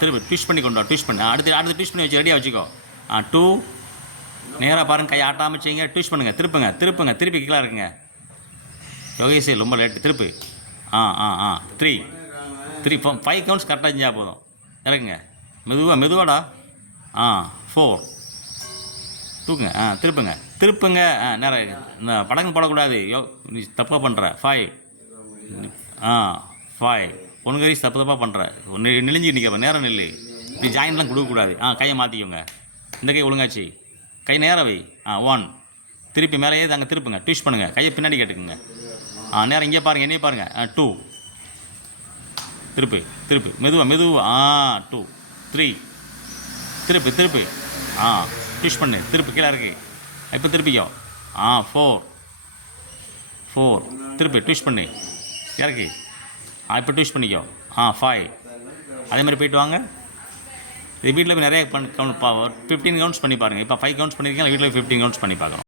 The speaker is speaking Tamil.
திருப்பி ட்விஸ்ட் பண்ணி கொண்டு வா, ட்விஸ்ட் பண்ணி அடுத்து ட்விஸ்ட் பண்ணி வச்சு ரெடியாக வச்சுக்கோ. 2 நேராக பாருங்க, கை ஆட்டாமல் செய்யுங்க. ட்விஸ்ட் பண்ணுங்கள், திருப்புங்க, திருப்பி கீழே இருக்குங்க. யோகேஷே ரொம்ப லேட்டு, திருப்பு. 3 5 கவுண்ட்ஸ் கரெக்டாக செஞ்சால் போதும். இறக்குங்க, மெதுவாடா. 4 தூக்குங்க. திருப்புங்க. நேரம் இந்த படங்கு போடக்கூடாது. நீ தப்பாக பண்ணுற. 5 ஒன்று தப்பாக பண்ணுற. நெளிஞ்சு நிற்க நேரம் நெல்லு. இப்படி ஜாயின்லாம் கொடுக்கக்கூடாது. கையை மாற்றிக்கோங்க. இந்த கை ஒழுங்காச்சு. கை நேரம் வை. 1 திருப்பி மேலேயே அங்கே திருப்புங்க. ட்விஸ்ட் பண்ணுங்கள். கையை பின்னாடி கேட்டுக்குங்க. நேரம் இங்கே பாருங்கள், என்னையே பாருங்கள். 2 திருப்பு மெதுவாக. 2 3 திருப்பு ட்விஸ்ட் பண்ணு. திருப்பு கீழே இருக்கு. இப்போ திருப்பிக்கோ. 4 திருப்பி ட்விஸ்ட் பண்ணு. இறக்கு. இப்போ ட்விஸ்ட் பண்ணிக்கோ. 5 அதே மாதிரி போய்ட்டு வாங்க. இது வீட்டில் போய் நிறைய 15 கவுண்ட்ஸ் பண்ணி பாருங்கள். இப்போ 5 கவுண்ட்ஸ் பண்ணியிருக்கீங்க, வீட்டில் 15 கவுண்ட்ஸ் பண்ணி பார்க்கணும்.